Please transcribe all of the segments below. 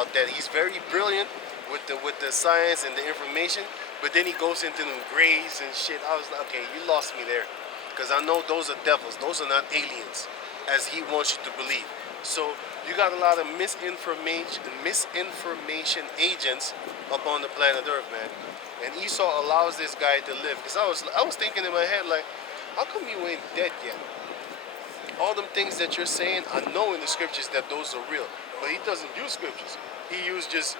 about that he's very brilliant with the science and the information, but then he goes into them grays and shit. I was like, okay, you lost me there, because I know those are devils. Those are not aliens, as he wants you to believe. So you got a lot of misinformation agents up on the planet Earth, man. And Esau allows this guy to live. Because I was thinking in my head, like, how come you ain't dead yet? All them things that you're saying, I know in the scriptures that those are real, but he doesn't use scriptures. He uses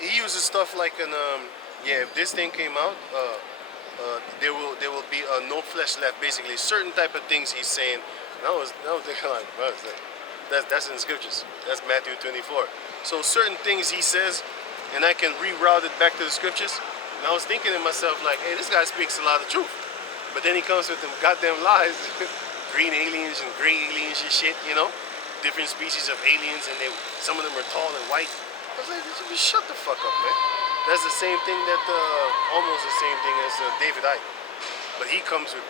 he uses stuff like yeah, if this thing came out, there will be no flesh left. Basically, certain type of things he's saying. And I was thinking like, well, that's in the scriptures. That's Matthew 24. So certain things he says, and I can reroute it back to the scriptures. And I was thinking to myself like, hey, this guy speaks a lot of truth. But then he comes with them goddamn lies. Green aliens and gray aliens and shit, you know? Different species of aliens, and some of them are tall and white. I was like, just shut the fuck up, man. That's the same thing that, almost the same thing as David Icke. But he comes with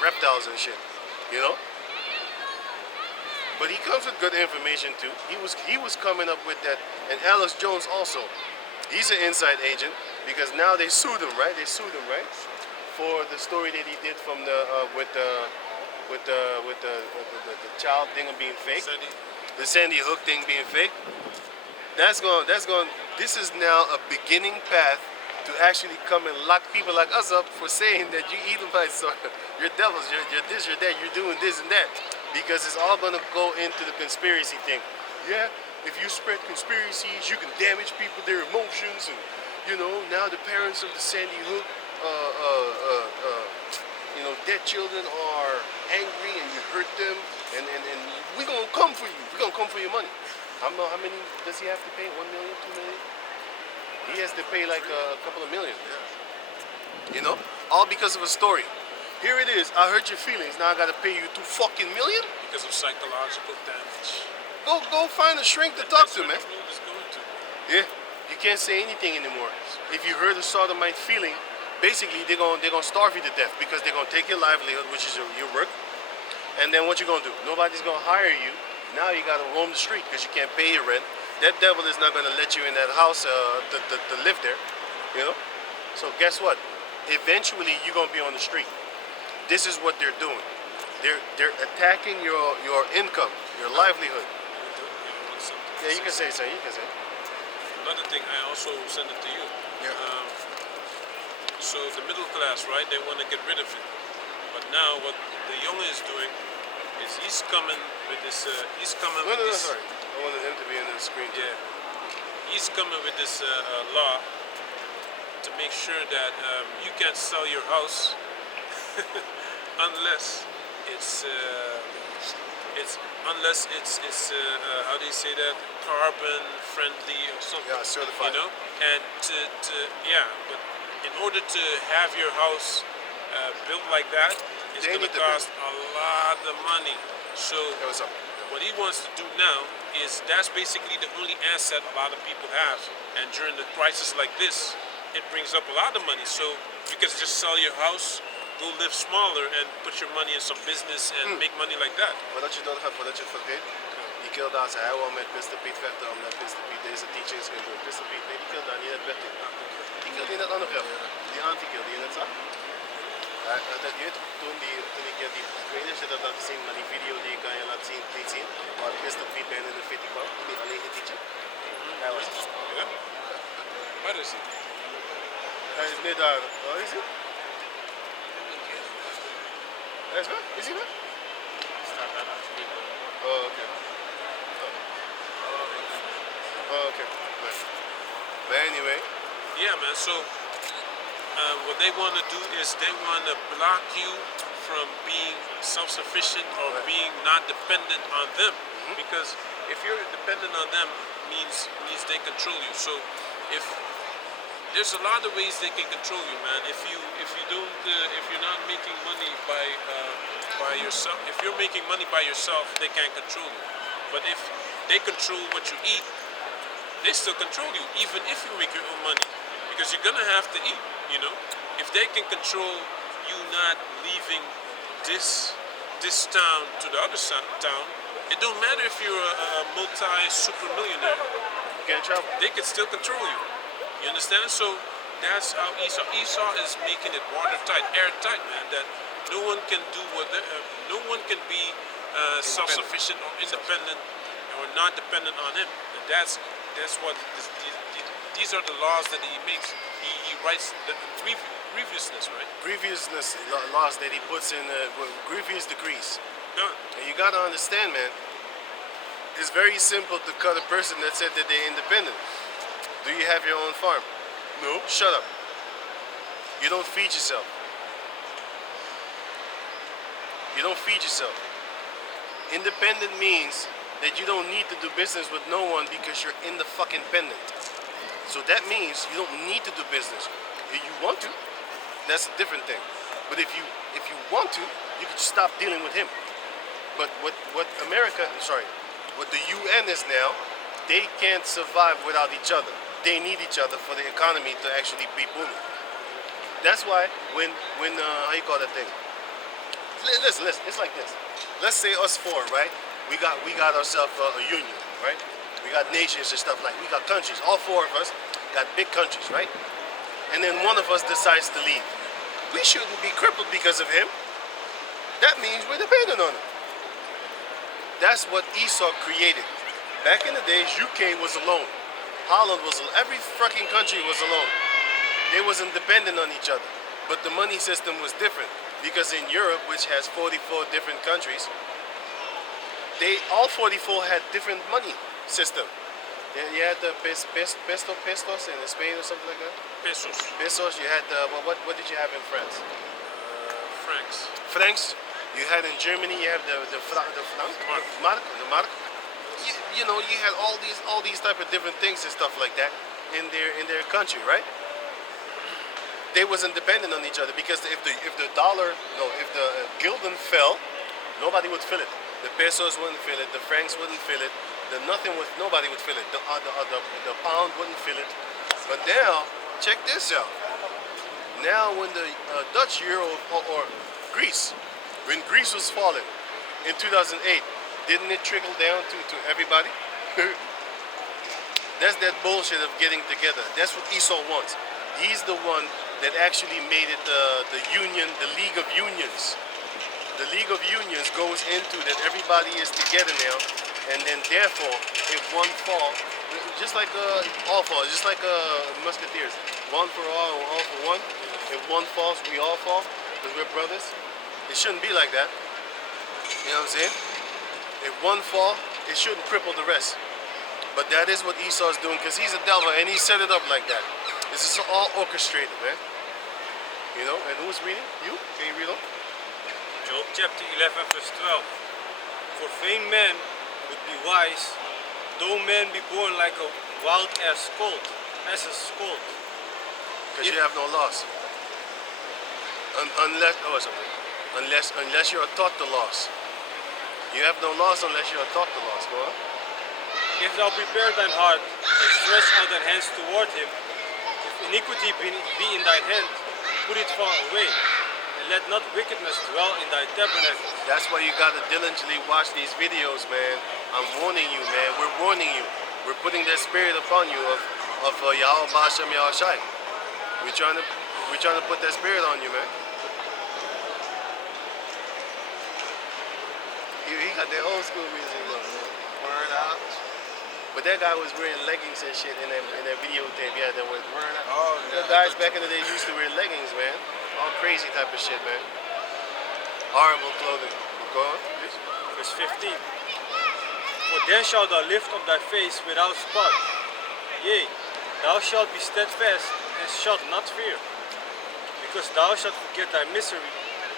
reptiles and shit, you know? But he comes with good information too. He was coming up with that. And Alex Jones also. He's an inside agent, because now they sued him, right? They sued him, right? For the story that he did from with the child thing of being fake, the Sandy Hook thing being fake. This is now a beginning path to actually come and lock people like us up for saying that you eat them by you're devils, you're this, you're that, you're doing this and that, because it's all gonna go into the conspiracy thing. Yeah, if you spread conspiracies, you can damage people, their emotions, and you know, now the parents of the Sandy Hook dead children are angry and you hurt them, and we're gonna come for you. We're gonna come for your money. I don't know how many does he have to pay? 1 million, 2 million? He has to pay like a couple of million. You know, all because of a story. Here it is. I hurt your feelings. Now I gotta pay you 2 fucking million because of psychological damage. Go find a shrink to talk to, man. Is going to. Yeah, you can't say anything anymore. If you hurt a sodomite feeling, basically they're gonna starve you to death, because they're gonna take your livelihood, which is your work, and then what you gonna do? Nobody's gonna hire you. Now you gotta roam the street because you can't pay your rent. That devil is not gonna let you in that house to live there, you know. So guess what? Eventually you're gonna be on the street. This is what they're doing. They're attacking your income, your livelihood. Yeah, you can say so. You can say. Another thing, I also send it to you. Yeah. So the middle class, right? They want to get rid of it. But now what the young is doing is he's coming with this. No, sorry. I wanted him to be in the screen too. Yeah. He's coming with this law to make sure that you can't sell your house unless it's how do you say that, carbon friendly or something. Yeah, certified. You know, and but in order to have your house built like that, it's going to cost a lot of money. So what he wants to do now is, that's basically the only asset a lot of people have, and during the crisis like this, it brings up a lot of money. So you can just sell your house, go live smaller, and put your money in some business and make money like that. Voordat je doorgaat, voordat je het vergeet, die kill daar zei hij wil met Mr. Piet vechten, omdat Mr. Piet deze teachings kan doen. Mr. Piet, nee, die kill daar niet net weg. Die kill die net andere kill. Die anti-kill die je net zag. Je weet toen ik je die, ik weet niet of je dat laat zien, maar die video die ik aan je liet zien, waar Mr. Piet bij in de fitty kwam, die alleen ging teachen. Hij was het. Ja? Waar is hij? Hij is net daar. Waar is hij? Hij is weg? Is hij weg? Staat daar achter. Oh, oké. Oh, okay. But anyway. Yeah, man. So what they want to do is they want to block you from being self-sufficient or being not dependent on them. Because if you're dependent on them, means they control you. So if there's a lot of ways they can control you, man. If you're not making money by yourself, if you're making money by yourself, they can't control you. But if they control what you eat, they still control you, even if you make your own money, because you're gonna have to eat. You know, if they can control you not leaving this town to the other town, it don't matter if you're a multi-super millionaire. can't travel. they can still control you. You understand? So that's how Esau is making it watertight, airtight, man. That no one can do no one can be self-sufficient or independent or not dependent on him. And that's what these are the laws that he makes. He writes the grievousness, right? Grievousness laws that he puts in grievous decrees. Yeah. And you gotta understand, man. It's very simple to cut a person that said that they're independent. Do you have your own farm? No. Shut up. You don't feed yourself. You don't feed yourself. Independent means that you don't need to do business with no one because you're in the fucking pendant. So that means you don't need to do business. If you want to, that's a different thing. But if you want to, you can stop dealing with him. But what the UN is now, they can't survive without each other. They need each other for the economy to actually be booming. That's why when how you call that thing? Listen, it's like this. Let's say us four, right? We got ourselves a union, right? We got nations and stuff we got countries. All four of us got big countries, right? And then one of us decides to leave. We shouldn't be crippled because of him. That means we're dependent on him. That's what Esau created. Back in the days, UK was alone. Holland was alone. Every fucking country was alone. They wasn't dependent on each other. But the money system was different. Because in Europe, which has 44 different countries, all 44 had different money system. You had the pesos in Spain or something like that? Pesos. Pesos, you had the, what did you have in France? Francs. Francs. You had in Germany, you have the franc, the mark. You know, you had all these type of different things and stuff like that in their country, right? They wasn't dependent on each other because if the gulden fell, nobody would feel it. The pesos wouldn't feel it. The francs wouldn't feel it. Nobody would feel it. The pound wouldn't feel it. But now, check this out. Now, when the Dutch euro or Greece. When Greece was falling in 2008, didn't it trickle down to everybody? That's that bullshit of getting together. That's what Esau wants. He's the one that actually made it the union, the League of Unions. The League of Unions goes into that everybody is together now, and then therefore, if one fall, just like all fall, just like Musketeers, one for all for one. If one falls, we all fall, because we're brothers. It shouldn't be like that. You know what I'm saying? If one fall, it shouldn't cripple the rest. But that is what Esau's doing because he's a devil and he set it up like that. This is all orchestrated, man. You know, and who's reading? You? Can you read on? Job chapter 11 verse 12. For vain man would be wise, though man be born like a wild ass colt. Because you have no loss. Unless you are taught the loss. You have no loss unless you are taught the loss. Go on. If thou prepare thine heart and stretch out thine hands toward him, if iniquity be in thine hand, put it far away, and let not wickedness dwell in thy tabernacle. That's why you gotta diligently watch these videos, man. I'm warning you, man. We're warning you. We're putting that spirit upon you of Yahweh Ba'ashem Yahushai. We're trying to put that spirit on you, man. He got that old school music, look, man. Word out. But that guy was wearing leggings and shit in that videotape. Yeah, that was word out. Oh, yeah. The guys back in the day used to wear leggings, man. All crazy type of shit, man. Horrible clothing. Go on, please. Verse 15. For then shalt thou lift up thy face without spot. Yea, thou shalt be steadfast and shalt not fear. Because thou shalt forget thy misery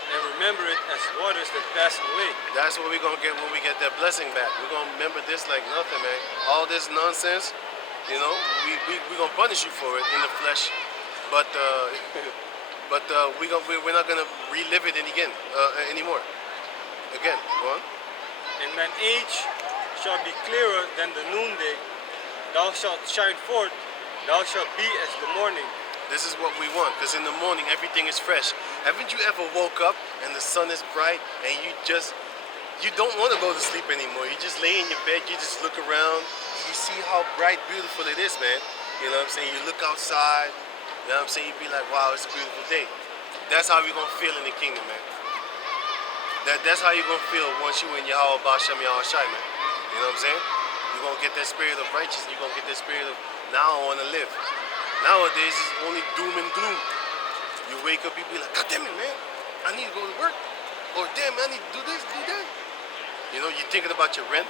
and remember it as waters that pass away. That's what we're going to get when we get that blessing back. We're going to remember this like nothing, man. All this nonsense, you know, we're going to punish you for it in the flesh. But we're not going to relive it anymore. Again, go on. And thine age shall be clearer than the noonday. Thou shalt shine forth, thou shalt be as the morning. This is what we want, because in the morning everything is fresh. Haven't you ever woke up and the sun is bright and you just you don't want to go to sleep anymore. You just lay in your bed, you just look around, you see how bright, beautiful it is, man. You know what I'm saying? You look outside, you know what I'm saying? You be like, wow, it's a beautiful day. That's how we're gonna feel in the kingdom, man. That's how you're gonna feel once you in Yahweh Bashem Yahweh Shai, man. You know what I'm saying? You're gonna get that spirit of righteousness, you're gonna get that spirit of now I wanna live. Nowadays it's only doom and gloom. You wake up, you be like, God damn it, man, I need to go to work. Or damn, I need to do this, do that. You know, you're thinking about your rent.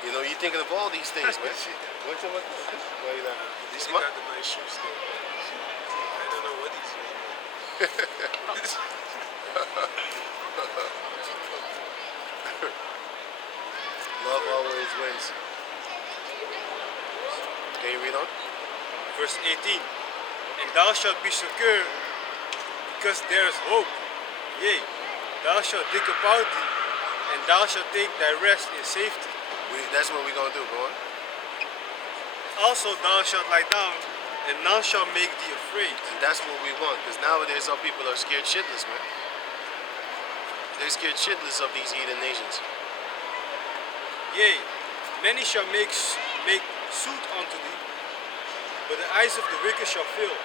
You know, you're thinking of all these things, man. What's up? Why you laughing? You He smart? got the nice shoes there. I don't know what he's doing. Love always wins. Can you read on? Verse 18. And thou shalt be secure, because there is hope. Yea, thou shalt dig about thee, and thou shalt take thy rest in safety. That's what we're gonna do, bro. Also thou shalt lie down, and none shall make thee afraid. And that's what we want, because nowadays some people are scared shitless, man. They're scared shitless of these heathen nations. Yea, many shall make suit unto thee, but the eyes of the wicked shall fail,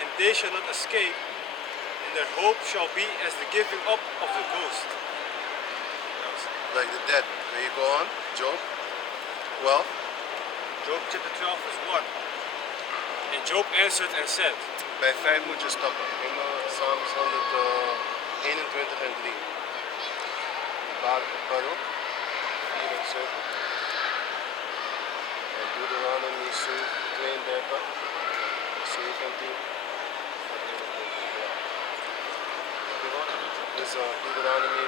and they shall not escape, and their hope shall be as the giving up of the ghost. Like the dead. There you go on, Job. Well, Job chapter 12 verse 1. And Job answered and said, bij 5 moet je stoppen. In Psalms 121 en 3. Baruch 4 en 7. En Deuteronomy 32, 17. Dus Deuteronomy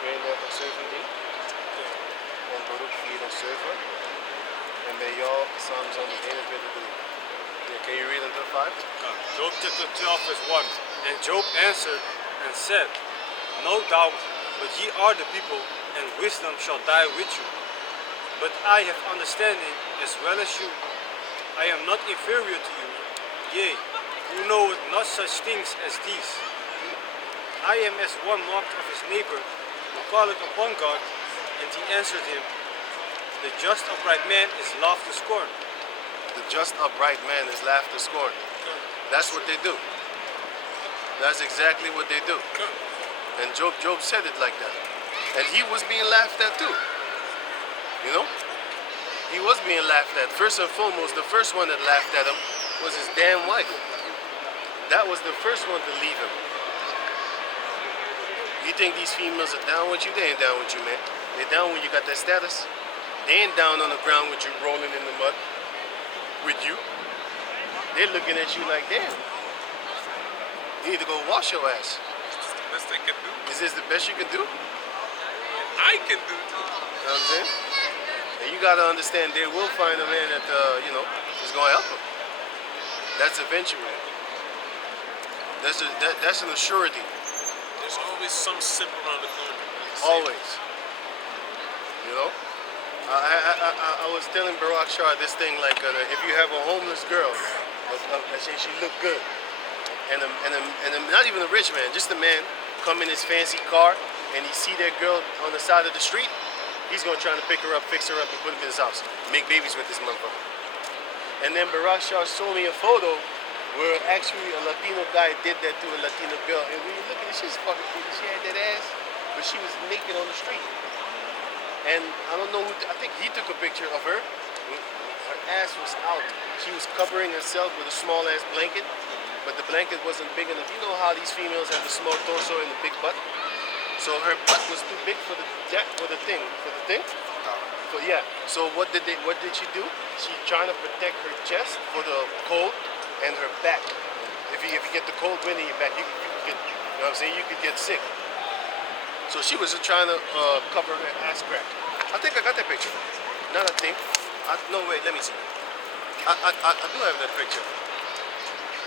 32, 17. En Baruch 4 en 7. En bij jou Psalms 121, 3. Yeah, can you read until 5? Job chapter 12 verse 1. And Job answered and said, No doubt, but ye are the people, and wisdom shall die with you. But I have understanding as well as you. I am not inferior to you. Yea, you know not such things as these. I am as one mocked of his neighbor, who calleth upon God, and he answered him, The just upright man is laughed to scorn. The just upright man is laughed to scorn. That's what they do. That's exactly what they do. And Job said it like that. And he was being laughed at too. You know? He was being laughed at. First and foremost, the first one that laughed at him was his damn wife. That was the first one to leave him. You think these females are down with you? They ain't down with you, man. They're down when you got that status. They ain't down on the ground with you rolling in the mud. With you. They're looking at you like, damn. You need to go wash your ass. It's the best I can do. Is this the best you can do? I can do too. You know what I'm saying? And you gotta understand, they will find a man that, is gonna help them. That's eventually. That's an assurity. There's always some simp around the corner. Always. You know? I was telling Barak Shah this thing like, if you have a homeless girl, let's say she look good, and not even a rich man, just a man come in his fancy car, and he see that girl on the side of the street, he's gonna try to pick her up, fix her up, and put her in his house, make babies with this motherfucker. And then Barak Shah showed me a photo where actually a Latino guy did that to a Latino girl, and when you look at it, she's fucking pretty. She had that ass, but she was naked on the street. And I don't know, I think he took a picture of her. Her ass was out. She was covering herself with a small ass blanket, but the blanket wasn't big enough. You know how these females have the small torso and the big butt? So her butt was too big for the thing. Yeah. So what did she do? She trying to protect her chest for the cold and her back. If you get the cold wind in your back, you could get, you know what I'm saying? You could get sick. So she was trying to cover her ass crack. I think I got that picture. Not a thing. No, wait, let me see. I do have that picture.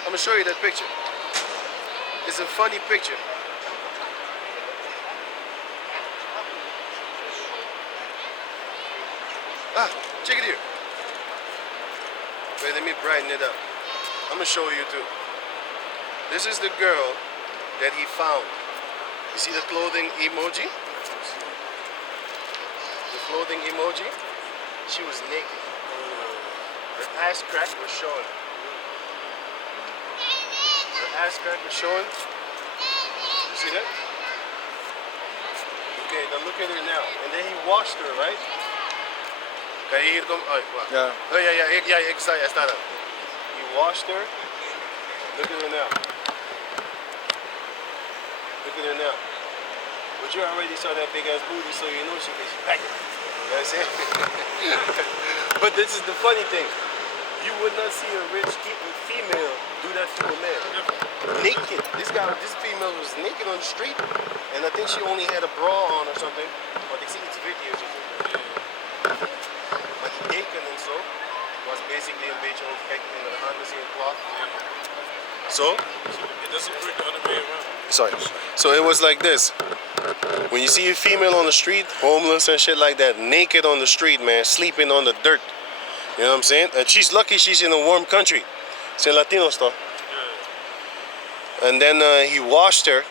I'm gonna show you that picture. It's a funny picture. Check it here. Wait, let me brighten it up. I'm gonna show you too. This is the girl that he found. You see the clothing emoji? clothing emoji, she was naked. Her ass crack was showing. Her ass crack was showing. You see that? Okay, now look at her now. And then he washed her, right? Kan je hier komen? Oh, wacht. Ja. Oh, ja, ik sta daar. He washed her. Look at her now. Look at her now. But you already saw that big ass booty, so you know she's packing. You know what I'm saying? But this is the funny thing. You would not see a rich female do that to a man. Naked. This female was naked on the street, and I think she only had a bra on or something. But ik zie iets video's. Maar die teken en zo was basically een beetje overkijkt in de handen zien kwaad. So? It doesn't work the other way around. Sorry. So it was like this. When you see a female on the street, homeless and shit like that, naked on the street, man, sleeping on the dirt. You know what I'm saying? And she's lucky she's in a warm country. It's in Latino stuff. Yeah. And then he washed her,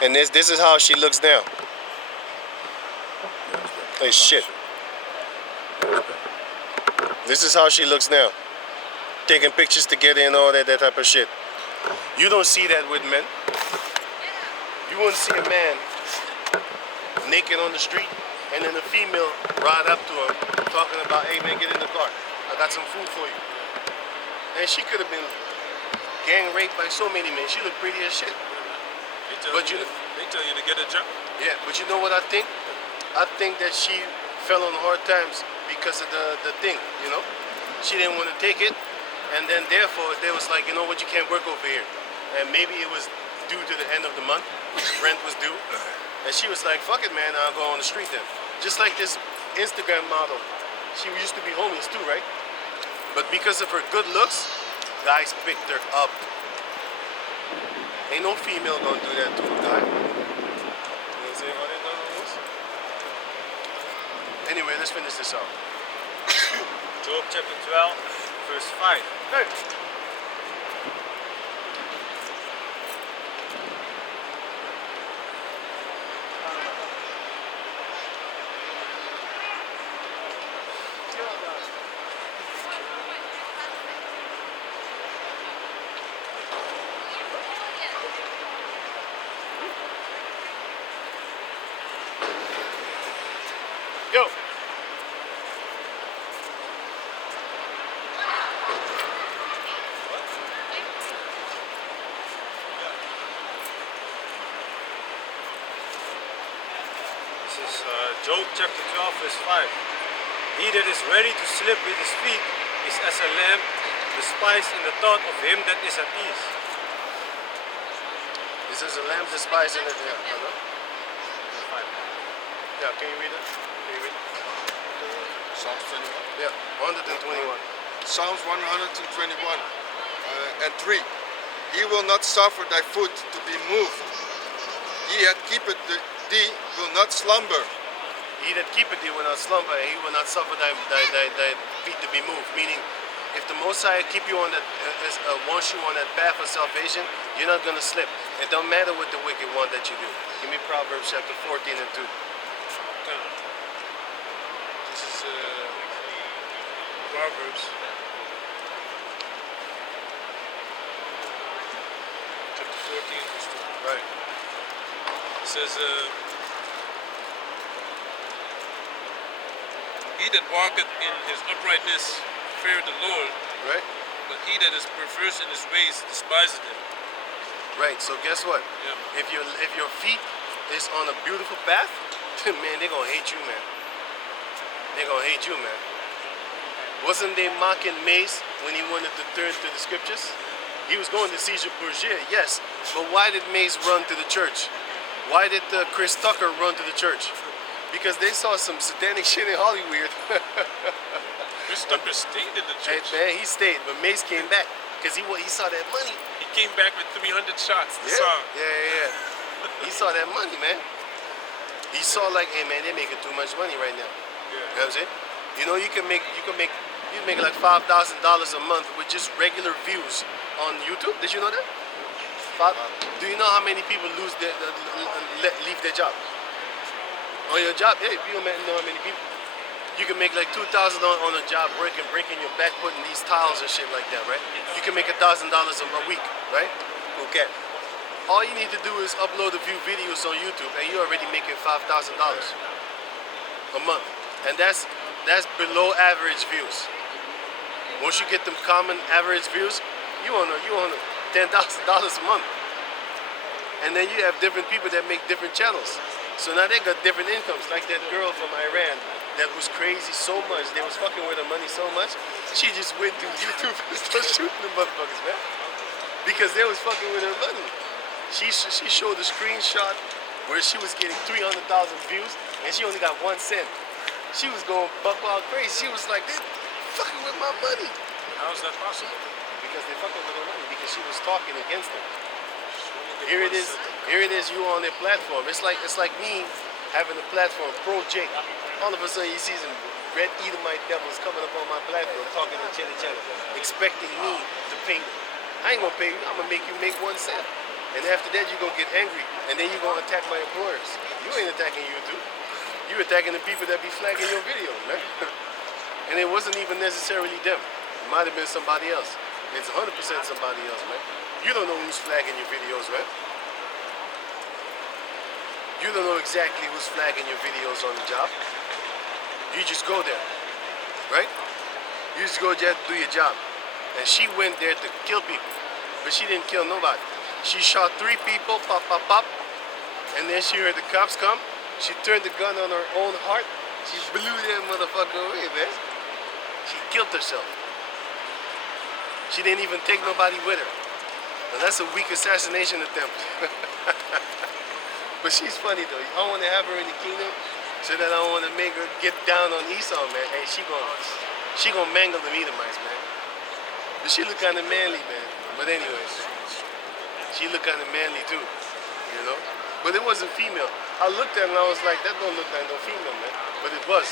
and this is how she looks now. Hey, shit. This is how she looks now. Taking pictures together and all that type of shit. You don't see that with men. You wouldn't see a man naked on the street and then a female ride up to him talking about, hey man, get in the car. I got some food for you. And she could have been gang raped by so many men. She looked pretty as shit. They tell you to get a job. Yeah, but you know what I think? I think that she fell on hard times because of the thing, you know? She didn't want to take it, and then therefore they was like, you know what, you can't work over here. And maybe it was due to the end of the month, rent was due. And she was like, fuck it man, I'll go on the street then. Just like this Instagram model. She used to be homeless too, right? But because of her good looks, guys picked her up. Ain't no female gonna do that to a guy. You know what I'm saying? Anyway, let's finish this out. Job chapter 12, verse 5. Hey. Yo. This is Job chapter 12, verse 5. He that is ready to slip with his feet is as a lamb despised in the thought of him that is at ease. This is a lamb despised in it. Yeah, can you read it? Can you read it? Psalms 21. Yeah, 121. Psalms 121 and 3. He will not suffer thy foot to be moved. He that keepeth thee will not slumber. He that keepeth thee will not slumber, and he will not suffer thy feet to be moved. Meaning, if the Most High keep you on that, wants you on that path of salvation, you're not gonna slip. It don't matter what the wicked one that you do. Give me Proverbs chapter 14 and 2. This is Proverbs. Chapter 14, verse 2. Right. It says, he that walketh in his uprightness feareth the Lord, Right. but he that is perverse in his ways despiseth him. Right. So guess what? Yeah. If your feet is on a beautiful path, man, they're gonna hate you, man. They're gonna hate you, man. Wasn't they mocking Mace when he wanted to turn to the scriptures? He was going to Caesar Borgia, yes, but why did Mace run to the church? Why did Chris Tucker run to the church? Because they saw some satanic shit in Hollywood. Chris Tucker stayed in the Hey, church. man, he stayed, but Mace came back because he saw that money. He came back with 300 shots. The Yeah, song. yeah. He saw that money, man. He saw like, hey man, they're making too much money right now. You know what I'm saying? You know, you can make like $5,000 a month with just regular views on YouTube. Did you know that? Do you know how many people leave their job? On your job, hey, you don't know how many people. You can make like 2,000 on a job working, breaking your back, putting these tiles and shit like that, right? You can make $1,000 a week, right? Okay. All you need to do is upload a few videos on YouTube, and you're already making $5,000 a month, and that's below average views. Once you get them common average views, you on $10,000 a month, and then you have different people that make different channels. So now they got different incomes. Like that girl from Iran that was crazy so much, they was fucking with her money so much, she just went to YouTube and started shooting the motherfuckers, man, because they was fucking with her money. She showed a screenshot where she was getting 300,000 views and she only got 1 cent. She was going buck wild crazy. She was like, "They fucking with my money." How is that possible? Because they fucking with her money, because she was talking against them. Here it is. Here it is. You on their platform. It's like me having a platform, Pro Jake. All of a sudden you see some red Edomite devils coming up on my platform talking to Chitty Chatter, expecting me to pay them. I ain't gonna pay you. I'm gonna make you make 1 cent. And after that, you're going to get angry. And then you're going to attack my employers. You ain't attacking YouTube. You're attacking the people that be flagging your videos, man. And it wasn't even necessarily them. It might have been somebody else. It's 100% somebody else, man. You don't know who's flagging your videos, right? You don't know exactly who's flagging your videos on the job. You just go there, right? You just go there to do your job. And she went there to kill people. But she didn't kill nobody. She shot 3 people, pop, pop, pop, and then she heard the cops come. She turned the gun on her own heart. She blew that motherfucker away, man. She killed herself. She didn't even take nobody with her. Now that's a weak assassination attempt. But she's funny though. I want to have her in the kingdom so that I want to make her get down on Esau, man. Hey, she gonna mangle the Edomites, man. But she look kind of manly, man. But anyways. She looked kind of manly too, you know? But it wasn't female. I looked at her and I was like, that don't look like no female, man. But it was.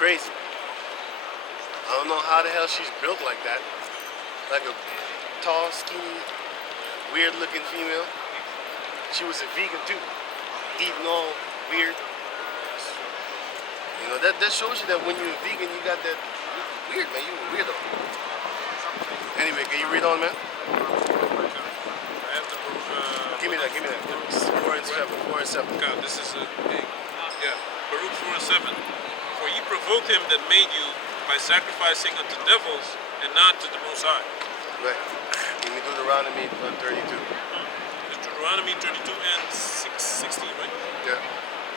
Crazy. I don't know how the hell she's built like that. Like a tall, skinny, weird looking female. She was a vegan too. Eating all weird. You know, that shows you that when you're a vegan, you got that weird, man. You're a weirdo. Anyway, can you read on, man? Give me that. 4 and 7. God, this is Baruch 4 and 7. For ye provoked him that made you by sacrificing unto devils and not to the Most High. Right. Give me Deuteronomy 32. Deuteronomy 32 and 16, right? Yeah.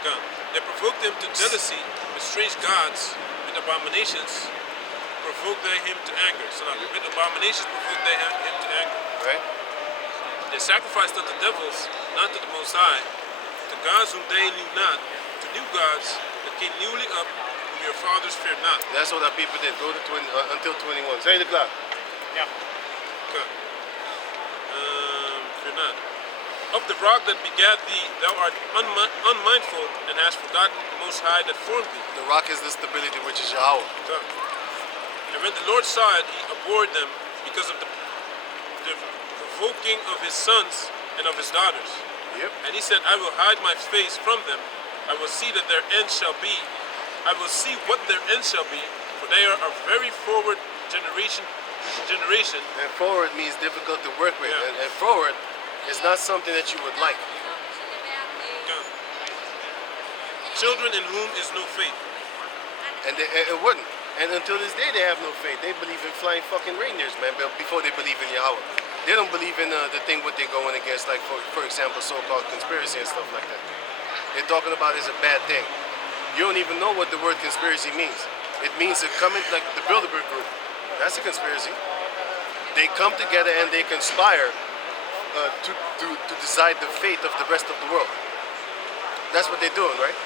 God. They provoked him to jealousy with strange gods, with abominations, provoked they him to anger. So now, with abominations provoked they him to anger. Right. They sacrificed unto devils, not to the Most High, to gods whom they knew not, to new gods that came newly up, whom your fathers feared not. That's what our people did. Go to until 21. Say the clock. Yeah. Okay. Fear not. Of the rock that begat thee, thou art unmindful, and hast forgotten the Most High that formed thee. The rock is the stability, which is Yahweh. Okay. And when the Lord saw it, he abhorred them because of the provoking of his sons and of his daughters. Yep. And he said, I will hide my face from them. I will see that their end shall be. I will see what their end shall be, for they are a very forward generation. And forward means difficult to work with. Yeah. And forward is not something that you would like. Okay. Children in whom is no faith. And it wouldn't. And until this day, they have no faith. They believe in flying fucking reindeers, man, before they believe in Yahweh. They don't believe in the thing what they're going against, like, for example, so-called conspiracy and stuff like that. They're talking about it as a bad thing. You don't even know what the word conspiracy means. It means they're coming, like the Bilderberg group. That's a conspiracy. They come together and they conspire to decide the fate of the rest of the world. That's what they're doing, right?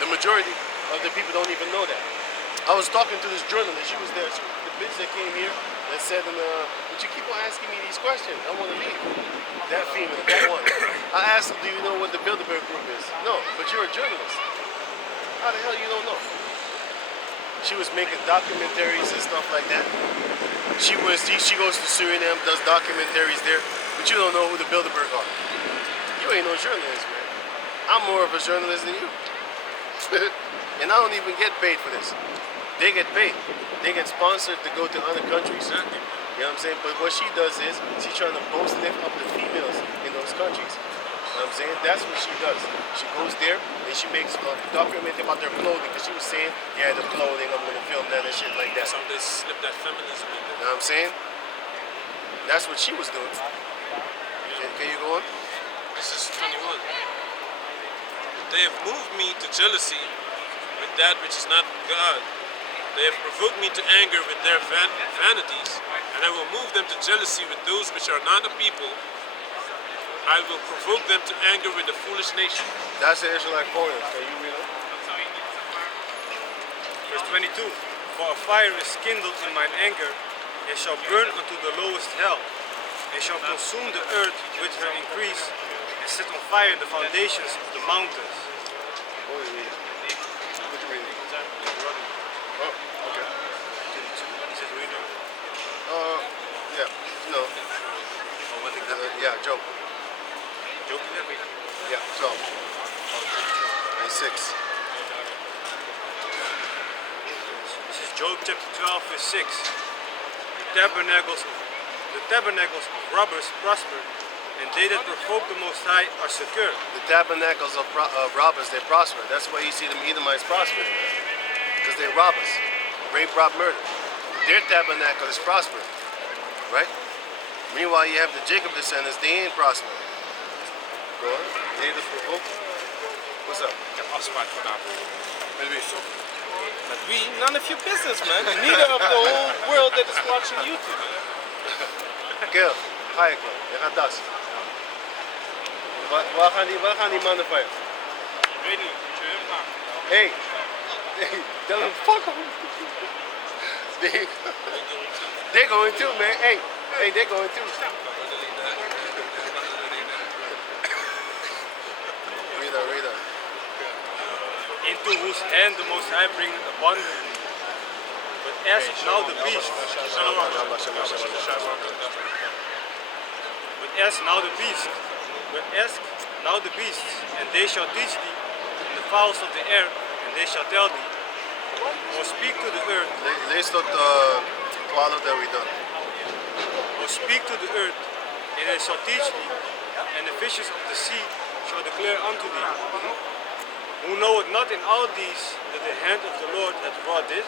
The majority of the people don't even know that. I was talking to this journalist. She was there. The bitch that came here that said, but you keep on asking me these questions. I want to leave. That female, that one. I asked her, do you know what the Bilderberg group is? No, but you're a journalist. How the hell you don't know? She was making documentaries and stuff like that. She goes to Suriname, does documentaries there, but you don't know who the Bilderberg are. You ain't no journalist, man. I'm more of a journalist than you. And I don't even get paid for this. They get paid. They get sponsored to go to other countries. Exactly. You know what I'm saying? But what she does is she's trying to boast lift up the females in those countries. You know what I'm saying? That's what she does. She goes there and she makes a documentary about their clothing because she was saying, yeah, the clothing, I'm going to film that and shit like that. So they slip that feminism in You there. know what I'm saying? That's what she was doing. Can you go on? This is 21. They have moved me to jealousy with that which is not God. They have provoked me to anger with their vanities, and I will move them to jealousy with those which are not a people. I will provoke them to anger with the foolish nation. That's the Israelite poem. Can you read it? Verse 22. For a fire is kindled in mine anger, and shall burn unto the lowest hell, and shall consume the earth with her increase, and set on fire the foundations of the mountains. What are you reading? What you reading? Oh, okay. Is it reading? Yeah. No. Yeah, Job. Job 11. Yeah, 12. And 6. This is Job chapter 12, verse 6. The tabernacles of robbers prosper, and they that provoke the Most High are secure. The tabernacles of robbers, they prosper. That's why you see them Edomites prospering. Because they rob us. Rape, rob, murder. Their tabernacle is prospering. Right? Meanwhile, you have the Jacob descendants, they ain't prospering. Go on. They that provoke. What's up? Ik heb afspraak vanavond. Met wie? Met wie? None of your business, man. Neither of the whole world that is watching YouTube. Kill. Ga je, Kill. Je gaat das. Waar gaan die mannen fight? Ik weet niet. Moet je hun vragen. Hey. Hey, tell them fuck them. They're going too, man. Hey, they're going too. Read that. Into whose hand the Most High bringeth abundantly. But ask now the beast. But ask now the beast. But ask now the beasts, and they shall teach thee, and the fowls of the air, and they shall tell thee. Or speak to the earth, Lees tot 12 dat we doen. or speak to the earth, and it shall teach thee, and the fishes of the sea shall declare unto thee. Who knoweth not in all these that the hand of the Lord hath wrought this,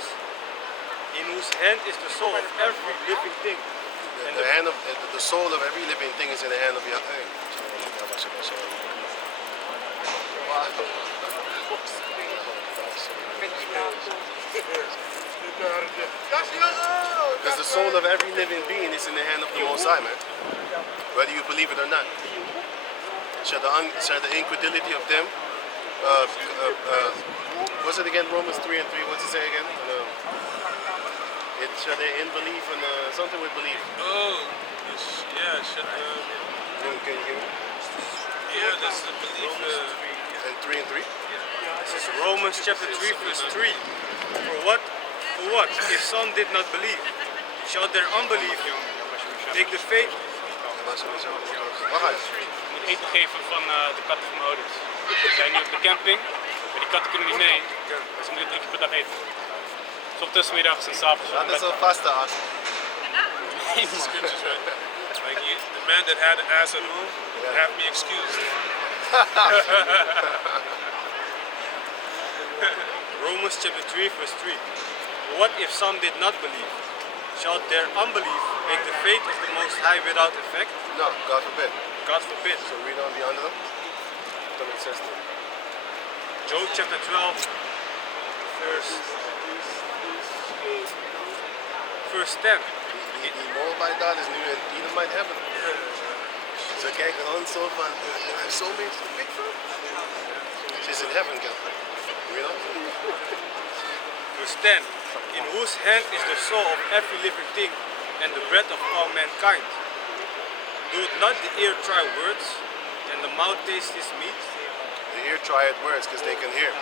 in whose hand is the soul of every living thing. The hand of the soul of every living thing is in the hand of Yahweh. Because the soul of every living being is in the hand of the Most High, man. Whether you believe it or not. Shall the incredulity of them, what's it again, Romans 3 and 3, what's it say again? It shall their unbelief and something with belief. Oh, yeah, Can you hear me? yeah, that's the belief. And 3 and 3? This is Romans chapter 3 verse 3. For what if some did not believe? Shall their unbelief take the faith? Waar ga je? Ik moet eten geven van de katten van mijn ouders. We zijn nu op de camping, maar die katten kunnen niet mee. Dus we moeten 3 keer per dag eten. 's Ochtends, 's middags en 's avonds. Dat is een vaste as. Nee, man. Scriptures, right? Like the man that had an ass at home, have me excused. Romans chapter 3 verse 3. What if some did not believe? Shall their unbelief make the faith of the Most High without effect? No, God forbid. God forbid. So read on the under them. Then it says that. Job chapter 12 verse 10. Die Moabite daar is nu in Edomite heaven. Ze kijken dan zo van, zo mensen big for? She's in heaven, girl. You know? Verse 10. In whose hand is the soul of every living thing, and the breath of all mankind? Doeth not the ear try words, and the mouth taste his meat? The ear try at words because they can hear.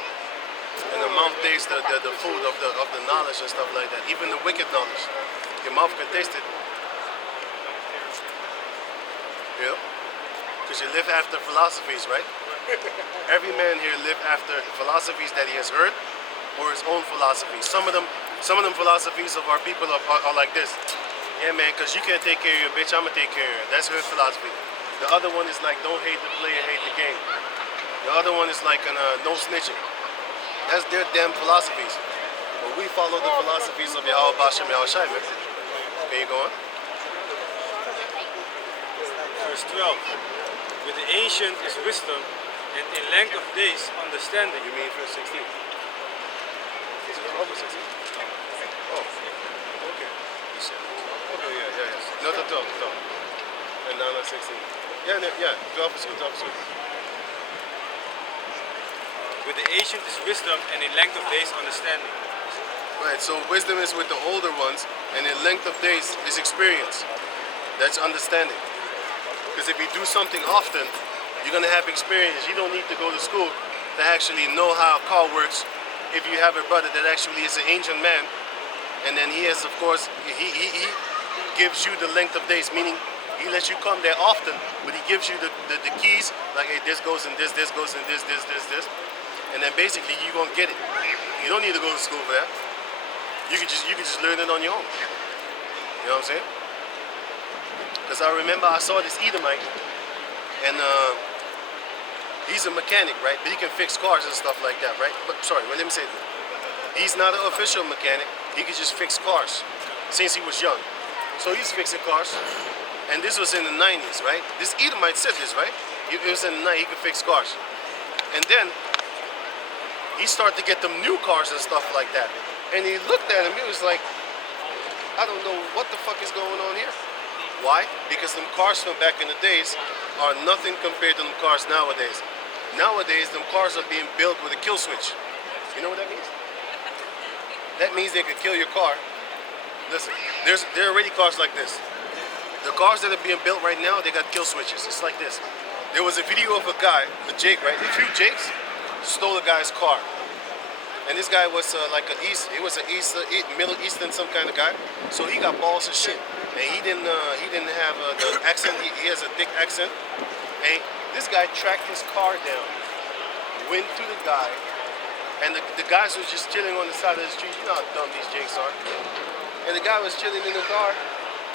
And the mouth tastes the food of the knowledge and stuff like that. Even the wicked knowledge. Your mouth can taste it. You know? Because you live after philosophies, right? Every man here live after philosophies that he has heard or his own philosophies. Some of them philosophies of our people are like this. Yeah, man, because you can't take care of your bitch, I'm going to take care of her. That's her philosophy. The other one is like, don't hate the player, hate the game. The other one is like no snitching. That's their damn philosophies. But we follow the philosophies of Yahweh Bashem Yahushai, man. Can you go on? Verse 12. With the ancient is wisdom, and in length of days understanding. You mean verse 16? Is it 12 or 16? Oh, okay. Okay, yeah. No, 12. And now 16. Yeah, 12 is good, 12 is good. With the ancient is wisdom, and in length of days understanding. Right, so wisdom is with the older ones, and in length of days is experience. That's understanding. Because if you do something often, you're going to have experience. You don't need to go to school to actually know how a car works. If you have a brother that actually is an ancient man, and then he has, of course, he gives you the length of days, meaning he lets you come there often, but he gives you the keys, like, hey, this goes in this goes in this. And then basically you're going to get it. You don't need to go to school for that. You can just learn it on your own. You know what I'm saying? Because I remember I saw this Edomite, and he's a mechanic, right? But he can fix cars and stuff like that, right? But sorry, let me say this. He's not an official mechanic. He could just fix cars since he was young. So he's fixing cars. And this was in the 90s, right? This Edomite said this, right? It was in the 90s, he could fix cars. And then he started to get them new cars and stuff like that. And he looked at him, he was like, I don't know what the fuck is going on here. Why? Because them cars from back in the days are nothing compared to them cars nowadays. Nowadays, them cars are being built with a kill switch. You know what that means? That means they could kill your car. Listen, there are already cars like this. The cars that are being built right now, they got kill switches. It's like this. There was a video of a guy, a Jake, right? A few Jakes stole a guy's car. And this guy was Middle Eastern some kind of guy. So he got balls and shit. And he didn't have the accent. He has a thick accent. And this guy tracked his car down, went to the guy, and the guys was just chilling on the side of the street. You know how dumb these Jakes are. And the guy was chilling in the car,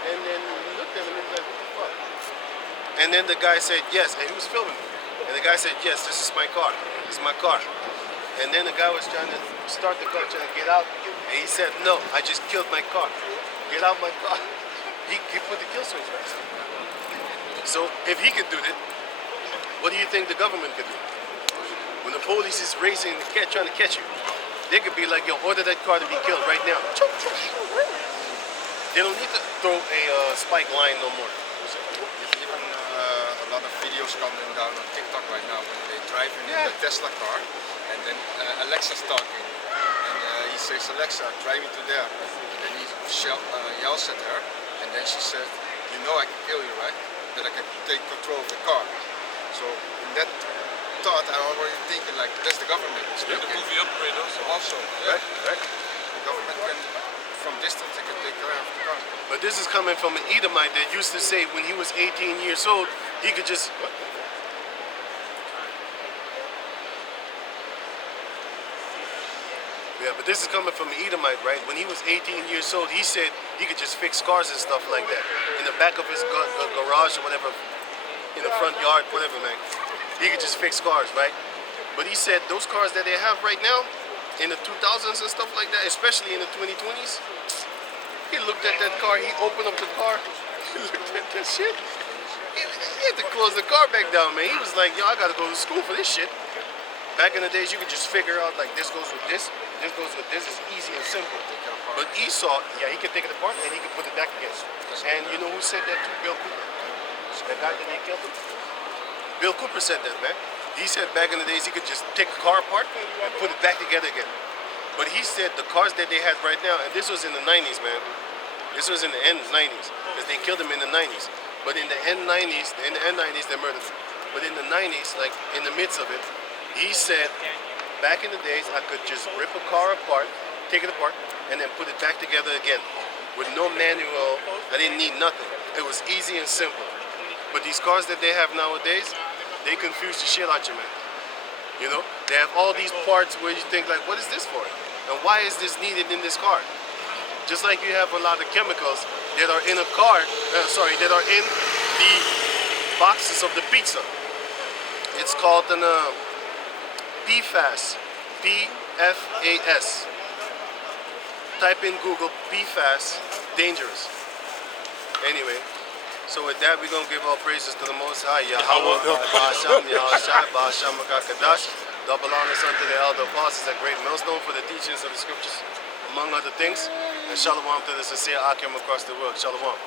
and then he looked at him and he was like, what the fuck? And then the guy said, yes, and he was filming him. And the guy said, yes, this is my car. This is my car. And then the guy was trying to start the car, trying to get out. And he said, no, I just killed my car. Get out my car. He put the kill switch back. So if he could do it, what do you think the government could do? When the police is racing, trying to catch you, they could be like, yo, order that car to be killed right now. They don't need to throw a spike line no more. There's even a lot of videos coming down on TikTok right now when they drive in the Tesla car, and then Alexa's talking, and he says, Alexa, drive me to there. And then he yells at her, and then she said, you know I can kill you, right? That I can take control of the car. So in that thought, I already thinking like, that's the government. The movie Upgrade also. Right. The government can, from distance, they can take care of the car. But this is coming from an Edomite that used to say when he was 18 years old, he could just... What? Yeah, but this is coming from an Edomite, right? When he was 18 years old, he said he could just fix cars and stuff like that. In the back of his garage or whatever, in the front yard, whatever, man. He could just fix cars, right? But he said those cars that they have right now, in the 2000s and stuff like that, especially in the 2020s, he looked at that car, he opened up the car, he looked at that shit. He had to close the car back down, man. He was like, yo, I gotta go to school for this shit. Back in the days, you could just figure out, like, this goes with this goes with this. It's easy and simple. But Esau, yeah, he could take it apart and he could put it back again. And you know who said that too? Bill Cooper. That guy that they killed him? Bill Cooper said that, man. He said back in the days, he could just take a car apart and put it back together again. But he said the cars that they had right now, and this was in the 90s, man. This was in the end 90s, because they killed him in the 90s. But in the end 90s, they murdered him. But in the 90s, like in the midst of it, he said, back in the days, I could just rip a car apart, take it apart, and then put it back together again. With no manual, I didn't need nothing. It was easy and simple. But these cars that they have nowadays, they confuse the shit out you, man. You know? They have all these parts where you think, like, what is this for? And why is this needed in this car? Just like you have a lot of chemicals that are in a car, that are in the boxes of the pizza. It's called an PFAS, P-F-A-S. Type in Google PFAS, dangerous. Anyway, so with that, we're going to give all praises to the Most High, Yahweh, Ba'asham, Yahushai, Ba'asham, Makakadash. Double honors unto the elder apostles and great millstone for the teachings of the scriptures, among other things. And shalom to the sincere Akim across the world. Shalom.